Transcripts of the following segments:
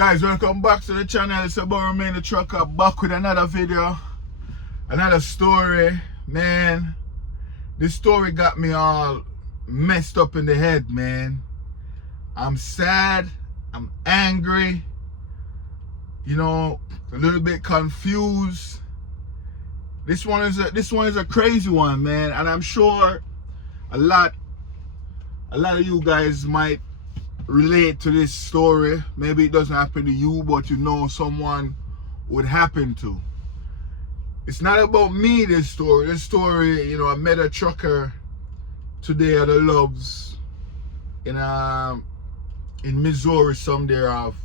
Guys, welcome back to the channel. It's about Remain the Trucker, back with another video, another story. Man, this story got me all messed up in the head, man. I'm sad, I'm angry, you know, a little bit confused. This one is a crazy one, man, and I'm sure a lot of you guys might relate to this story. Maybe it doesn't happen to you, but you know someone would happen to. It's not about me, this story. This story, you know, I met a trucker today at the Loves in Missouri, somewhere off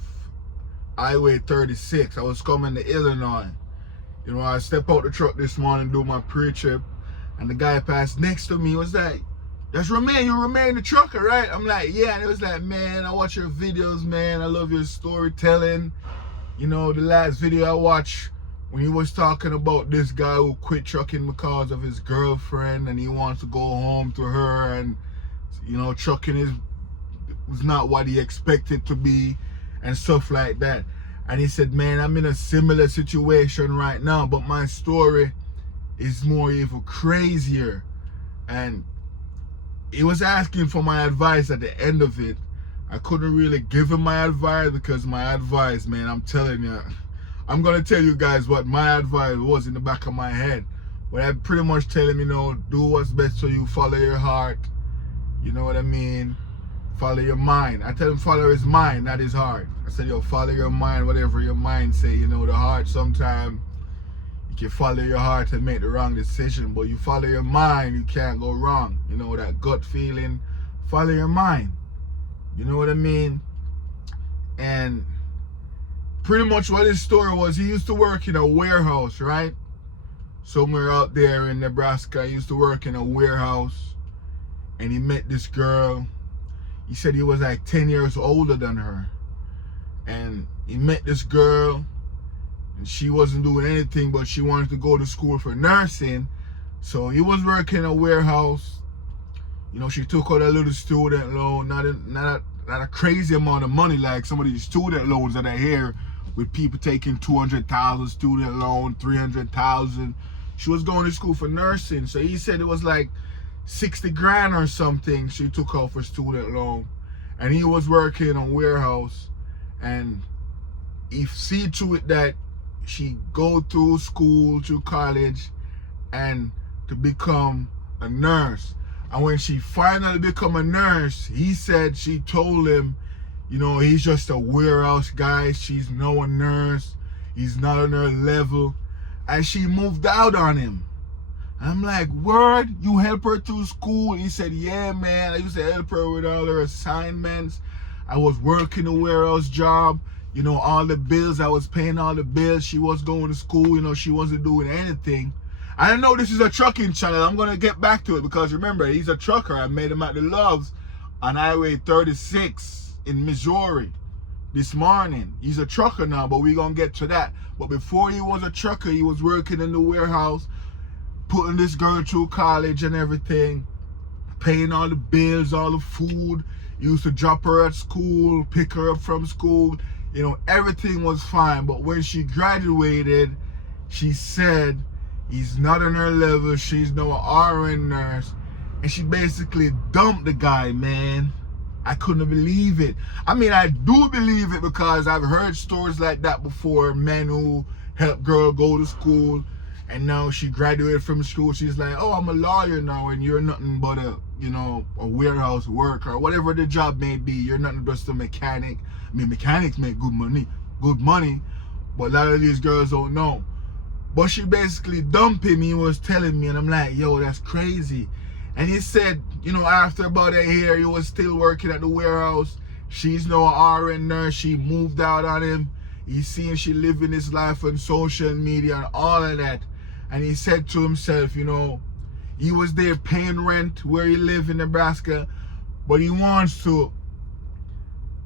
Highway 36. I was coming to Illinois. You know, I stepped out the truck this morning, do my pre-trip, and the guy passed next to me. He was like, "That's Remain, you Remain the Trucker, right?" I'm like, "Yeah." And it was like, "Man, I watch your videos, man. I love your storytelling. You know, the last video I watched when he was talking about this guy who quit trucking because of his girlfriend and he wants to go home to her, and, you know, trucking was not what he expected to be and stuff like that." And he said, "Man, I'm in a similar situation right now, but my story is more even crazier." And he was asking for my advice at the end of it. I couldn't really give him my advice because my advice, man, I'm telling you, I'm going to tell you guys what my advice was in the back of my head. But I pretty much tell him, you know, do what's best for you, follow your heart. You know what I mean? Follow your mind. I tell him follow his mind, not his heart. I said, yo, follow your mind, whatever your mind say. You know, the heart sometimes, you can follow your heart and make the wrong decision, but you follow your mind, you can't go wrong. You know, that gut feeling, follow your mind. You know what I mean? And pretty much what his story was, he used to work in a warehouse, right? Somewhere out there in Nebraska. He used to work in a warehouse, and he met this girl. He said he was like 10 years older than her. And he met this girl, and she wasn't doing anything, but she wanted to go to school for nursing. So he was working in a warehouse. You know, she took out a little student loan, not a crazy amount of money like some of these student loans that I hear with people taking 200,000 student loan, 300,000. She was going to school for nursing. So he said it was like 60 grand or something she took out for student loan. And he was working in a warehouse, and he see to it that she go through school, through college, and to become a nurse. And when she finally become a nurse, he said she told him, you know, he's just a warehouse guy. She's no a nurse. He's not on her level. And she moved out on him. I'm like, word? You help her through school? He said, yeah, man. I used to help her with all her assignments. I was working a warehouse job. You know, all the bills, I was paying all the bills. She was going to school, you know, she wasn't doing anything. I know this is a trucking channel. I'm going to get back to it because remember, he's a trucker. I met him at the Loves on Highway 36 in Missouri this morning. He's a trucker now, but we're going to get to that. But before he was a trucker, he was working in the warehouse, putting this girl through college and everything, paying all the bills, all the food. He used to drop her at school, pick her up from school. You know, everything was fine. But when she graduated, she said he's not on her level. She's no RN nurse. And she basically dumped the guy, man. I couldn't believe it. I mean, I do believe it because I've heard stories like that before. Men who help girl go to school, and now she graduated from school. She's like, oh, I'm a lawyer now, and you're nothing but a, you know, a warehouse worker, or whatever the job may be. You're nothing but just a mechanic. I mean, mechanics make good money, but a lot of these girls don't know. But she basically dumped him. He was telling me, and I'm like, yo, that's crazy. And he said, you know, after about a year, he was still working at the warehouse. She's no RN nurse. She moved out on him. He's seeing she living his life on social media and all of that. And he said to himself, you know, he was there paying rent where he lived in Nebraska, but he wants to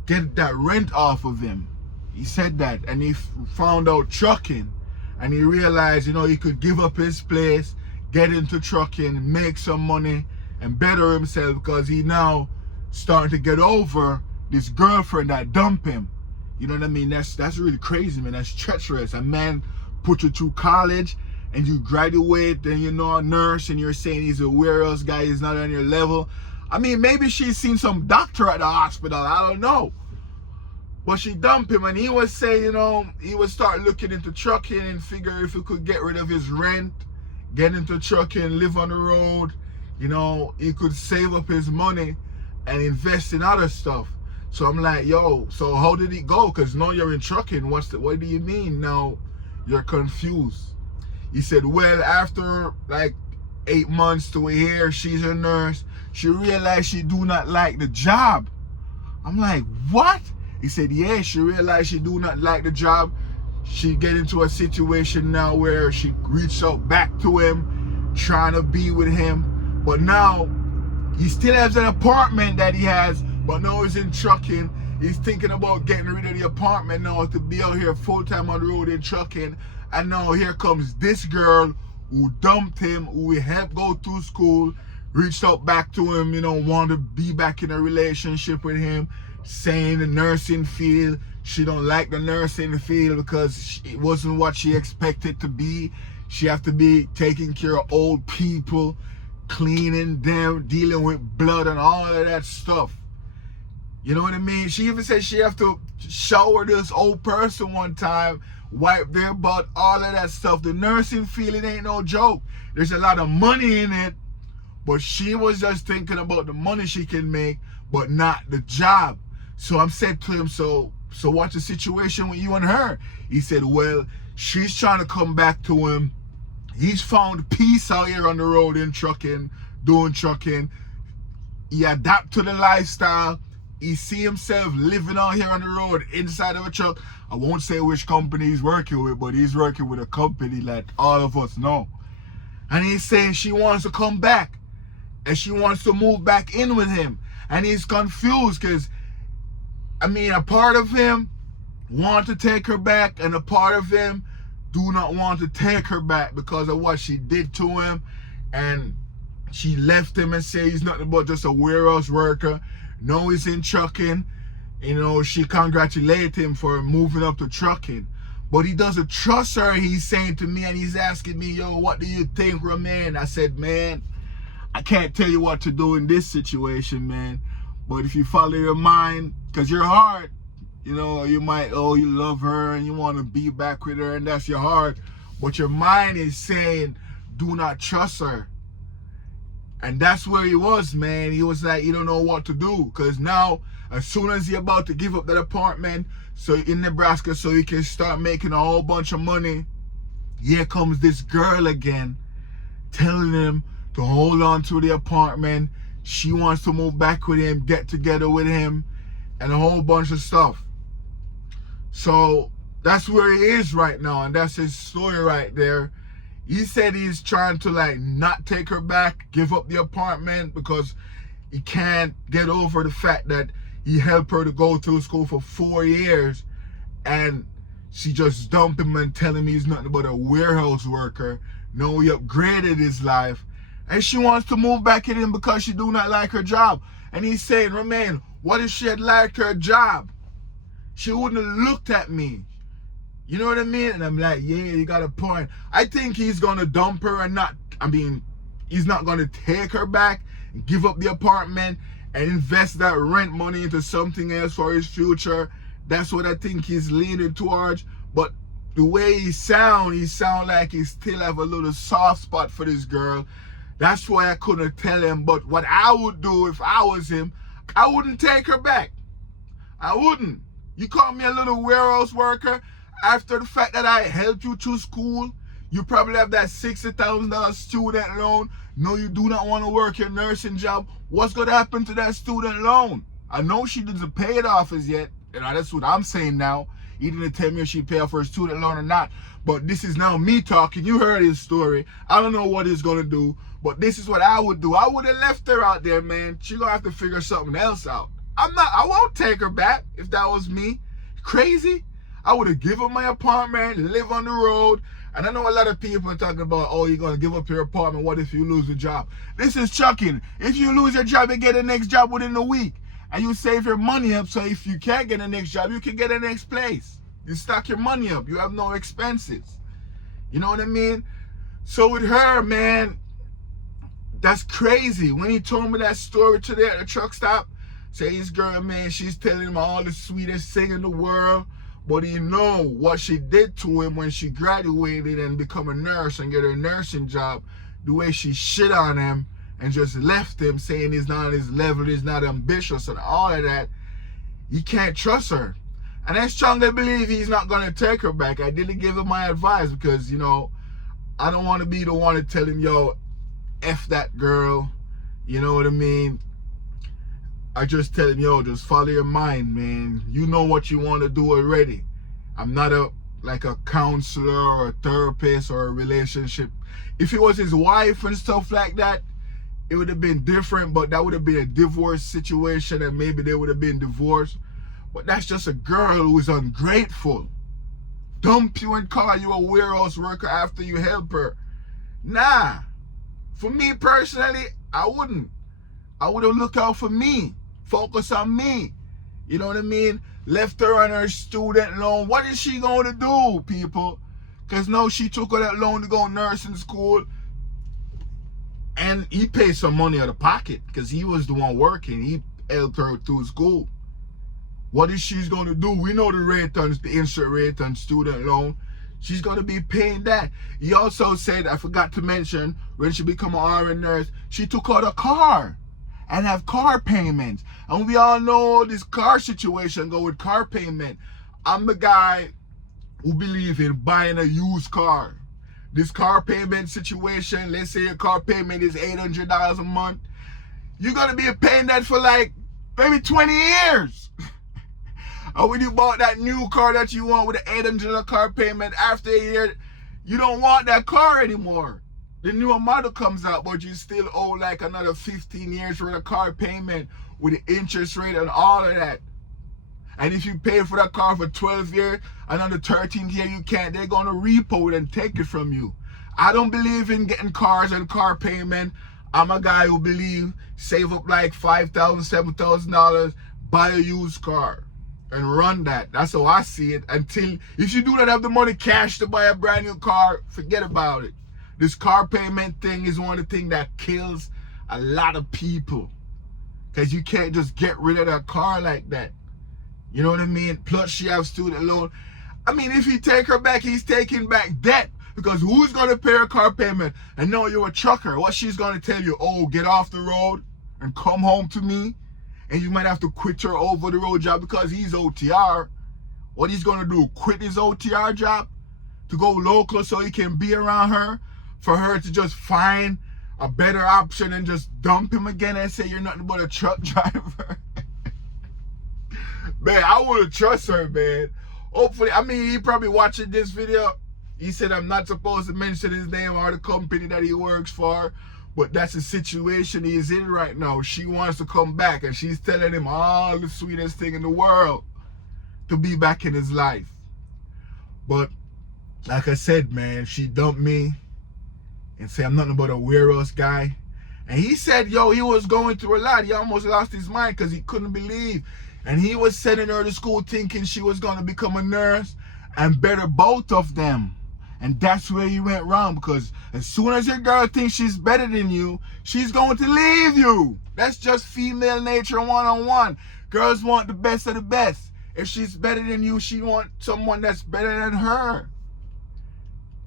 get that rent off of him. He said that, and he found out trucking, and he realized, you know, he could give up his place, get into trucking, make some money, and better himself because he now starting to get over this girlfriend that dumped him. You know what I mean? That's really crazy, man. That's treacherous. A man put you through college and you graduate, and you know a nurse, and you're saying he's a warehouse guy, he's not on your level. I mean, maybe she's seen some doctor at the hospital, I don't know. But she dumped him, and he was saying, you know, he would start looking into trucking and figure if he could get rid of his rent, get into trucking, live on the road, you know, he could save up his money and invest in other stuff. So I'm like, yo, so how did it go? Because now you're in trucking. What do you mean now you're confused? He said, well, after like 8 months to a year, she's a nurse. She realized she do not like the job. I'm like, what? He said, yeah, she realized she do not like the job. She get into a situation now where she reached out back to him, trying to be with him. But now he still has an apartment that he has, but now he's in trucking. He's thinking about getting rid of the apartment now to be out here full-time on the road in trucking. And now here comes this girl who dumped him, who he helped go through school, reached out back to him, you know, wanted to be back in a relationship with him, saying the nursing field, she don't like the nursing field because it wasn't what she expected to be. She have to be taking care of old people, cleaning them, dealing with blood and all of that stuff. You know what I mean? She even said she have to shower this old person one time, wipe their butt, all of that stuff. The nursing field, it ain't no joke. There's a lot of money in it, but she was just thinking about the money she can make, but not the job. So I'm said to him, so what's the situation with you and her? He said, well, she's trying to come back to him. He's found peace out here on the road in trucking, doing trucking. He adapt to the lifestyle. He see himself living out here on the road inside of a truck. I won't say which company he's working with, but he's working with a company that all of us know. And he's saying she wants to come back. And she wants to move back in with him. And he's confused because, I mean, a part of him want to take her back, and a part of him do not want to take her back because of what she did to him. And she left him and said he's nothing but just a warehouse worker. No, he's in trucking. You know, she congratulated him for moving up to trucking. But he doesn't trust her, he's saying to me, and he's asking me, yo, what do you think, Romain? I said, man, I can't tell you what to do in this situation, man. But if you follow your mind, because your heart, you know, you might, oh, you love her and you want to be back with her, and that's your heart. But your mind is saying, do not trust her. And that's where he was, man. He was like, he don't know what to do. Because now, as soon as he about to give up that apartment so in Nebraska so he can start making a whole bunch of money, here comes this girl again telling him to hold on to the apartment. She wants to move back with him, get together with him, and a whole bunch of stuff. So that's where he is right now, and that's his story right there. He said he's trying to like not take her back, give up the apartment because he can't get over the fact that he helped her to go through school for 4 years and she just dumped him and telling me he's nothing but a warehouse worker. No, he upgraded his life. And she wants to move back in him because she do not like her job. And he's saying, Romain, what if she had liked her job? She wouldn't have looked at me. You know what I mean? And I'm like, yeah, you got a point. I think he's going to dump her and he's not going to take her back and give up the apartment and invest that rent money into something else for his future. That's what I think he's leaning towards. But the way he sound like he still have a little soft spot for this girl. That's why I couldn't tell him. But what I would do if I was him, I wouldn't take her back. I wouldn't. You call me a little warehouse worker. After the fact that I helped you through school, you probably have that $60,000 student loan. No, you do not want to work your nursing job. What's going to happen to that student loan? I know she doesn't pay it off as yet. You know, that's what I'm saying now. He didn't tell me if she paid off her student loan or not. But this is now me talking. You heard his story. I don't know what he's going to do. But this is what I would do. I would have left her out there, man. She going to have to figure something else out. I won't take her back if that was me. Crazy? I would have given my apartment, live on the road. And I know a lot of people are talking about, oh, you're going to give up your apartment. What if you lose your job? This is trucking. If you lose your job, you get the next job within a week. And you save your money up so if you can't get the next job, you can get the next place. You stack your money up. You have no expenses. You know what I mean? So with her, man, that's crazy. When he told me that story today at the truck stop, say his girl, man, she's telling him all the sweetest thing in the world. But he know what she did to him when she graduated and become a nurse and get her nursing job. The way she shit on him and just left him, saying he's not on his level, he's not ambitious and all of that. You can't trust her. And I strongly believe he's not going to take her back. I didn't give him my advice because, you know, I don't want to be the one to tell him, yo, F that girl. You know what I mean? I just tell him, yo, just follow your mind, man. You know what you want to do already. I'm not like a counselor or a therapist or a relationship. If it was his wife and stuff like that, it would have been different, but that would have been a divorce situation and maybe they would have been divorced. But that's just a girl who is ungrateful. Dump you and call you a warehouse worker after you help her. Nah. For me personally, I wouldn't. I would have looked out for me. Focus on me. You know what I mean? Left her on her student loan. What is she going to do, people? Because no, she took her that loan to go nursing school. And he paid some money out of pocket because he was the one working. He helped her through school. What is she going to do? We know the rate on the interest rate on student loan. She's going to be paying that. He also said, I forgot to mention, when she became an RN nurse, she took out a car and have car payments. And we all know this car situation go with car payment. I'm the guy who believe in buying a used car. This car payment situation, let's say your car payment is $800 a month. You're going to be paying that for like maybe 20 years. Or when you bought that new car that you want with an $800 car payment, after a year, you don't want that car anymore. The newer model comes out, but you still owe like another 15 years worth of car payment with the interest rate and all of that. And if you pay for that car for 12 years, another 13 years you can't, they're going to repo it and take it from you. I don't believe in getting cars and car payment. I'm a guy who believe save up like $5,000, $7,000, buy a used car and run that. That's how I see it. Until, if you do not have the money cash to buy a brand new car, forget about it. This car payment thing is one of the things that kills a lot of people. Because you can't just get rid of that car like that. You know what I mean? Plus she has student loan. I mean, if he take her back, he's taking back debt. Because who's going to pay her car payment? And no, you're a trucker. What she's going to tell you, oh, get off the road and come home to me. And you might have to quit your over the road job because he's OTR. What he's going to do, quit his OTR job to go local so he can be around her, for her to just find a better option and just dump him again and say you're nothing but a truck driver. Man, I wouldn't trust her, man. Hopefully, I mean, he probably watching this video. He said I'm not supposed to mention his name or the company that he works for, but that's the situation he's in right now. She wants to come back, and she's telling him all the sweetest thing in the world to be back in his life. But like I said, man, she dumped me and said I'm nothing but a warehouse guy. And he said, yo, he was going through a lot. He almost lost his mind because he couldn't believe. And he was sending her to school thinking she was going to become a nurse and better both of them. And that's where you went wrong, because as soon as your girl thinks she's better than you, she's going to leave you. That's just female nature one-on-one. Girls want the best of the best. If she's better than you, she wants someone that's better than her.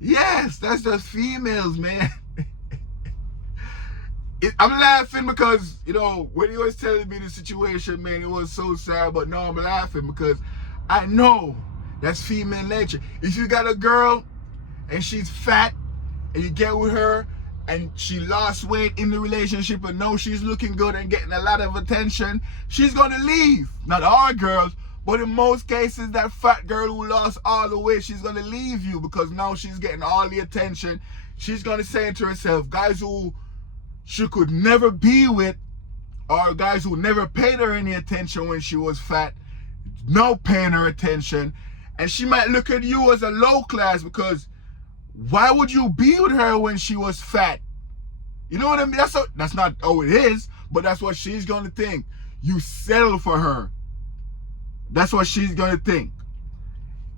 Yes, that's just females, man. I'm laughing because, you know, when he was telling me the situation, man, it was so sad. But no, I'm laughing because I know that's female nature. If you got a girl and she's fat and you get with her and she lost weight in the relationship and know she's looking good and getting a lot of attention, she's going to leave. Not all girls, but in most cases, that fat girl who lost all the weight, she's going to leave you because now she's getting all the attention. She's going to say to herself, guys who she could never be with, or guys who never paid her any attention when she was fat, now paying her attention. And she might look at you as a low class because why would you be with her when she was fat? You know what I mean? That's not how it is, but that's what she's going to think. you settle for her. That's what she's gonna think.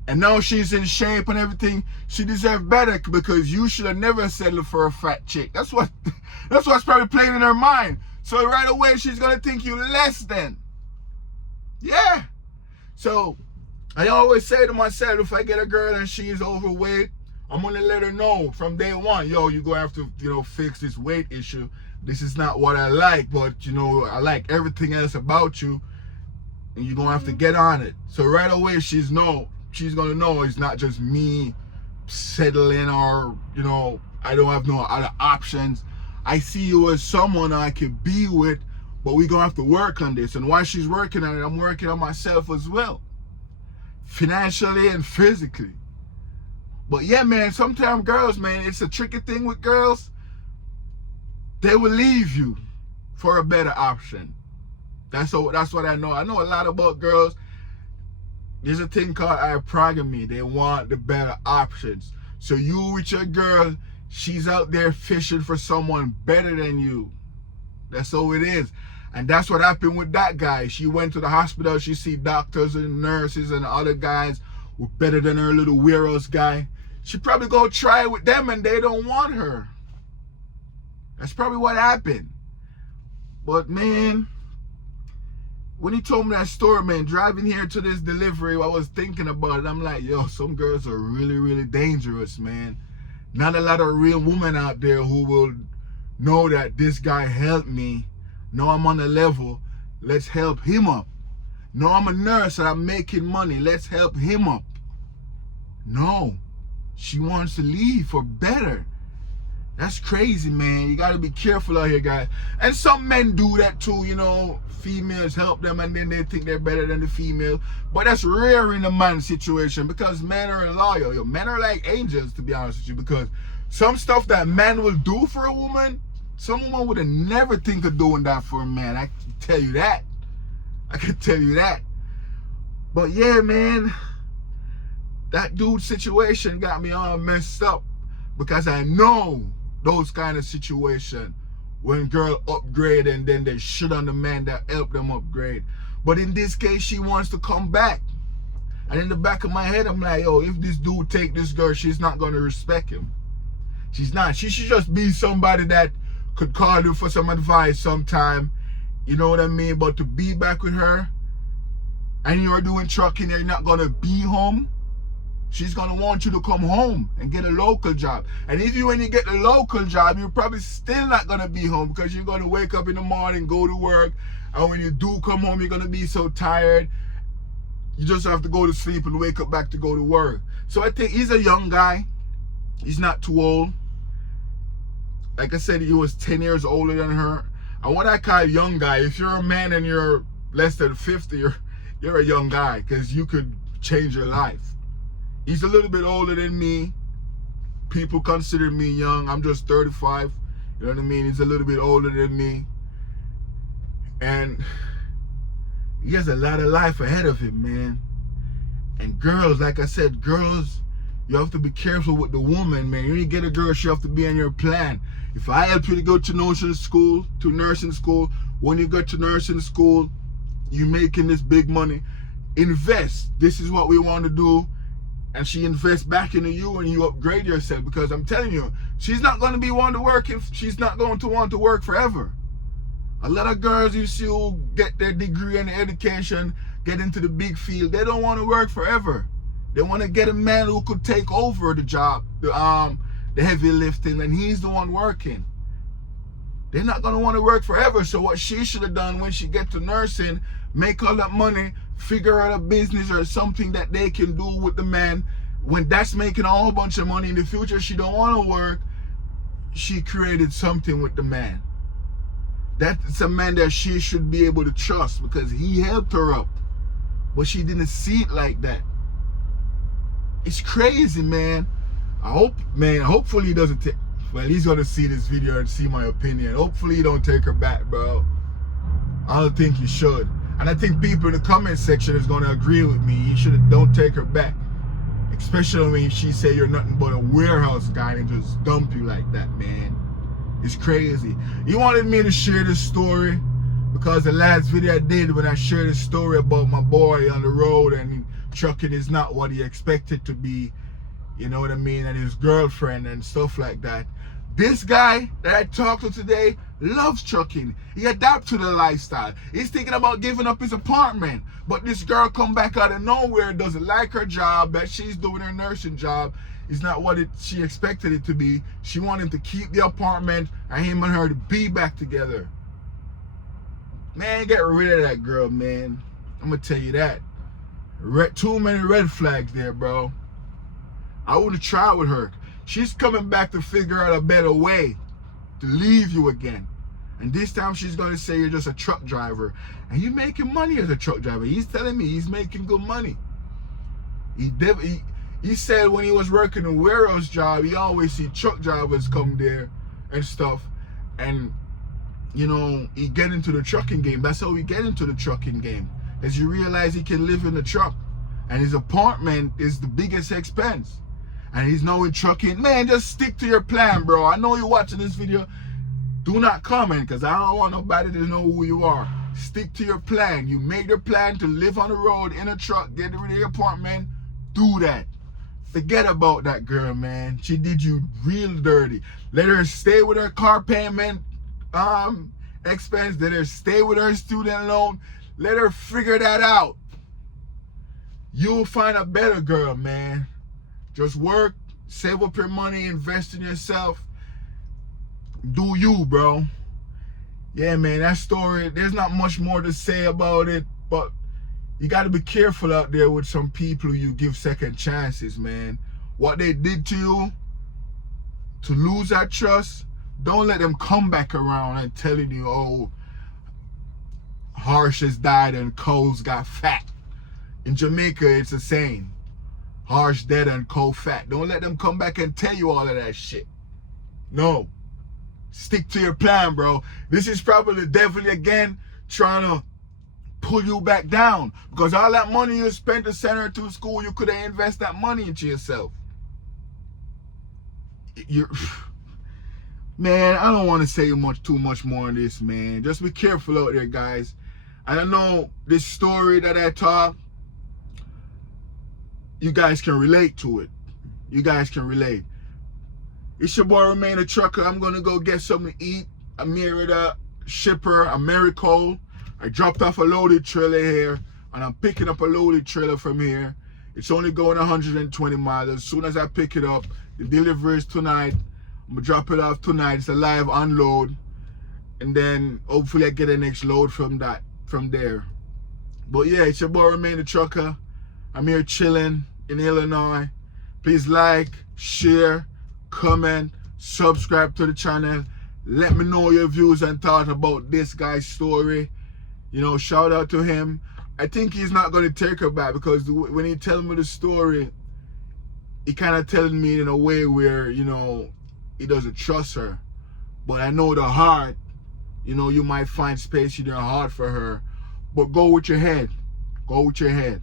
And now she's in shape and everything. She deserves better because you should have never settled for a fat chick. That's what's probably playing in her mind. So right away she's gonna think you less than. Yeah. So I always say to myself, if I get a girl and she's overweight, I'm gonna let her know from day one, yo, you're gonna have to, fix this weight issue. This is not what I like, but I like everything else about you, and you're gonna have to get on it. So right away she's gonna know it's not just me settling or, I don't have no other options. I see you as someone I can be with, but we're gonna have to work on this. And while she's working on it, I'm working on myself as well, financially and physically. But yeah, man, sometimes girls, man, it's a tricky thing with girls. They will leave you for a better option. That's what I know. I know a lot about girls. There's a thing called hypergamy. They want the better options. So you with your girl, she's out there fishing for someone better than you. That's how it is. And that's what happened with that guy. She went to the hospital. She see doctors and nurses and other guys who better than her little warehouse guy. She probably go try it with them and they don't want her. That's probably what happened. But man, when he told me that story, man, driving here to this delivery, I was thinking about it. I'm like, yo, some girls are really, really dangerous, man. Not a lot of real women out there who will know that this guy helped me. Know I'm on the level. Let's help him up. Know I'm a nurse and I'm making money. Let's help him up. No. She wants to leave for better. That's crazy, man. You gotta be careful out here, guys. And some men do that too, females help them and then they think they're better than the female. But that's rare in a man situation because men are loyal. Men are like angels, to be honest with you, because some stuff that man will do for a woman, some woman would have never think of doing that for a man. I can tell you that. I can tell you that. But yeah, man, that dude's situation got me all messed up because I know those kind of situations when girl upgrade and then they shit on the man that helped them upgrade. But in this case, she wants to come back. And in the back of my head, I'm like, yo, if this dude take this girl, she's not going to respect him. She's not. She should just be somebody that could call you for some advice sometime. You know what I mean? But to be back with her and you're doing trucking, you're not going to be home. She's going to want you to come home and get a local job. And when you get the local job, you're probably still not going to be home because you're going to wake up in the morning, go to work. And when you do come home, you're going to be so tired. You just have to go to sleep and wake up back to go to work. So I think he's a young guy. He's not too old. Like I said, he was 10 years older than her. And what I call a young guy, if you're a man and you're less than 50, you're a young guy because you could change your life. He's a little bit older than me. People consider me young. I'm just 35. You know what I mean? He's a little bit older than me. And he has a lot of life ahead of him, man. And girls, like I said, girls, you have to be careful with the woman, man. When you get a girl, she have to be on your plan. If I help you to go to nursing school, when you go to nursing school, you're making this big money. Invest. This is what we want to do. And she invests back into you and you upgrade yourself, because I'm telling you, she's not going to be one to work if she's not going to want to work forever. A lot of girls you see who get their degree and education, get into the big field, they don't want to work forever. They want to get a man who could take over the job, the heavy lifting, and he's the one working. They're not going to want to work forever. So what she should have done when she get to nursing, make all that money, figure out a business or something that they can do with the man. When that's making a whole bunch of money in the future, she don't want to work. She created something with the man. That's a man that she should be able to trust because he helped her up. But she didn't see it like that. It's crazy, man. Hopefully he doesn't take, well, he's going to see this video and see my opinion. Hopefully he don't take her back, bro. I don't think he should. And I think people in the comment section is going to agree with me. You don't take her back. Especially when she say you're nothing but a warehouse guy and just dump you like that, man. It's crazy. He wanted me to share this story because the last video I did when I shared a story about my boy on the road and trucking is not what he expected to be, you know what I mean, and his girlfriend and stuff like that. This guy that I talked to today loves trucking. He adapted to the lifestyle. He's thinking about giving up his apartment. But this girl come back out of nowhere, doesn't like her job, that she's doing her nursing job. It's not what she expected it to be. She wanted him to keep the apartment and him and her to be back together. Man, get rid of that girl, man. I'm going to tell you that. Too many red flags there, bro. I wouldn't try with her. She's coming back to figure out a better way to leave you again. And this time she's going to say you're just a truck driver. And you're making money as a truck driver. He's telling me he's making good money. He said when he was working a warehouse job, he always see truck drivers come there and stuff. And, you know, he get into the trucking game. That's how he get into the trucking game. As you realize he can live in the truck. And his apartment is the biggest expense. And he's now in trucking. Man, just stick to your plan, bro. I know you're watching this video. Do not comment, because I don't want nobody to know who you are. Stick to your plan. You made your plan to live on the road in a truck, get rid of your apartment. Do that. Forget about that girl, man. She did you real dirty. Let her stay with her car payment expense. Let her stay with her student loan. Let her figure that out. You'll find a better girl, man. Just work, save up your money, invest in yourself. Do you, bro. Yeah, man, that story, there's not much more to say about it, but you got to be careful out there with some people who you give second chances, man. What they did to you, to lose that trust, don't let them come back around and telling you, oh, Harsh has died and Cole's got fat. In Jamaica, it's a saying. Harsh dead and Cole fat. Don't let them come back and tell you all of that shit. No. Stick to your plan, bro. This is probably the devil again trying to pull you back down. Because all that money you spent to send her to school, you could have invested that money into yourself. Man, I don't want to say too much more on this, man. Just be careful out there, guys. And I know this story that I talk, you guys can relate to it. You guys can relate. It's your boy Remain a Trucker. I'm gonna go get something to eat. I'm here with a shipper, Americo. I dropped off a loaded trailer here, and I'm picking up a loaded trailer from here. It's only going 120 miles. As soon as I pick it up, the delivery is tonight. I'm gonna drop it off tonight. It's a live unload, and then hopefully I get the next load from there. But yeah, it's your boy Remain a Trucker. I'm here chilling in Illinois. Please like, share, comment, subscribe to the channel. Let me know your views and thoughts about this guy's story. You know, shout out to him. I think he's not going to take her back, because when he tells me the story, he kind of telling me in a way where, you know, he doesn't trust her. But I know the heart, you know, you might find space in your heart for her. But go with your head. Go with your head.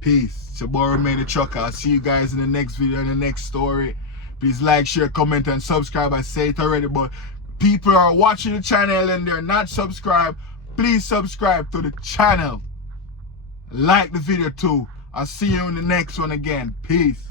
Peace. It's your boy Remain a Trucker. I'll see you guys in the next video, in the next story. Please like, share, comment, and subscribe. I say it already, but people are watching the channel and they're not subscribed. Please subscribe to the channel. Like the video too. I'll see you in the next one again. Peace.